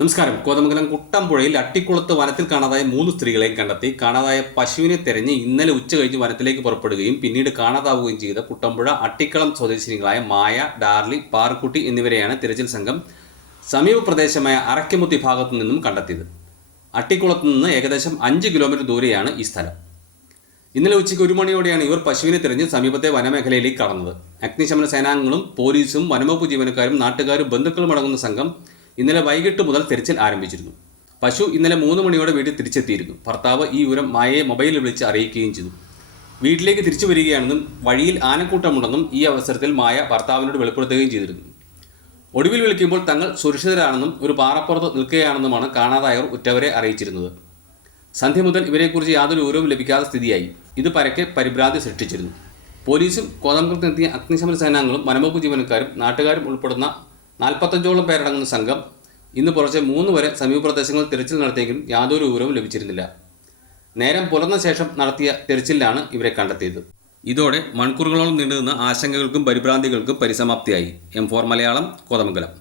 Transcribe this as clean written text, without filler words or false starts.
നമസ്കാരം. കോതമംഗലം കുട്ടമ്പുഴയിൽ അട്ടിക്കുളത്ത് വനത്തിൽ കാണാതായ 3 സ്ത്രീകളെയും കണ്ടെത്തി. കാണാതായ പശുവിനെ തെരഞ്ഞ് ഇന്നലെ ഉച്ച കഴിഞ്ഞ് വനത്തിലേക്ക് പുറപ്പെടുകയും പിന്നീട് കാണാതാവുകയും ചെയ്ത കുട്ടമ്പുഴ അട്ടിക്കളം സ്വദേശിനികളായ മായ, ഡാർലി, പാർക്കുട്ടി എന്നിവരെയാണ് തിരച്ചിൽ സംഘം സമീപ പ്രദേശമായ അറക്കമുത്തി ഭാഗത്തു നിന്നും കണ്ടെത്തിയത്. അട്ടിക്കുളത്ത് നിന്ന് ഏകദേശം 5 കിലോമീറ്റർ ദൂരെയാണ് ഈ സ്ഥലം. ഇന്നലെ ഉച്ചയ്ക്ക് 1 മണിയോടെയാണ് ഇവർ പശുവിനെ തിരഞ്ഞ് സമീപത്തെ വനമേഖലയിലേക്ക് കടന്നത്. അഗ്നിശമന സേനാംഗങ്ങളും പോലീസും വനംവകുപ്പ് ജീവനക്കാരും നാട്ടുകാരും ബന്ധുക്കളും അടങ്ങുന്ന സംഘം ഇന്നലെ വൈകിട്ട് മുതൽ തിരച്ചിൽ ആരംഭിച്ചിരുന്നു. പശു ഇന്നലെ 3 മണിയോടെ വീട്ടിൽ തിരിച്ചെത്തിയിരുന്നു. ഭർത്താവ് ഈ വിവരം മായയെ മൊബൈലിൽ വിളിച്ച് അറിയിക്കുകയും ചെയ്തു. വീട്ടിലേക്ക് തിരിച്ചു വരികയാണെന്നും വഴിയിൽ ആനക്കൂട്ടമുണ്ടെന്നും ഈ അവസരത്തിൽ മായ ഭർത്താവിനോട് വെളിപ്പെടുത്തുകയും ചെയ്തിരുന്നു. ഒടുവിൽ വിളിക്കുമ്പോൾ തങ്ങൾ സുരക്ഷിതരാണെന്നും ഒരു പാറപ്പുറത്ത് നിൽക്കുകയാണെന്നുമാണ് കാണാതായവർ ഉറ്റവരെ അറിയിച്ചിരുന്നത്. സന്ധ്യ മുതൽ ഇവരെക്കുറിച്ച് യാതൊരു വിവരവും ലഭിക്കാത്ത സ്ഥിതിയായി. ഇത് പരക്കെ പരിഭ്രാന്തി സൃഷ്ടിച്ചിരുന്നു. പോലീസും കോതമംഗലത്തെത്തിയ അഗ്നിശമന സേനാംഗങ്ങളും വനംവകുപ്പ് ജീവനക്കാരും നാട്ടുകാരും ഉൾപ്പെടുന്ന 45ഓളം പേരടങ്ങുന്ന സംഘം ഇന്ന് പുലർച്ചെ 3 വരെ സമീപ പ്രദേശങ്ങളിൽ തിരച്ചിൽ നടത്തിയെങ്കിലും യാതൊരു വിവരവും ലഭിച്ചിരുന്നില്ല. നേരം പുലർന്ന ശേഷം നടത്തിയ തിരച്ചിലാണ് ഇവരെ കണ്ടെത്തിയത്. ഇതോടെ മണിക്കൂറുകളോളം നീണ്ടുനിന്ന ആശങ്കകൾക്കും പരിഭ്രാന്തികൾക്കും പരിസമാപ്തിയായി. M4 മലയാളം, കോതമംഗലം.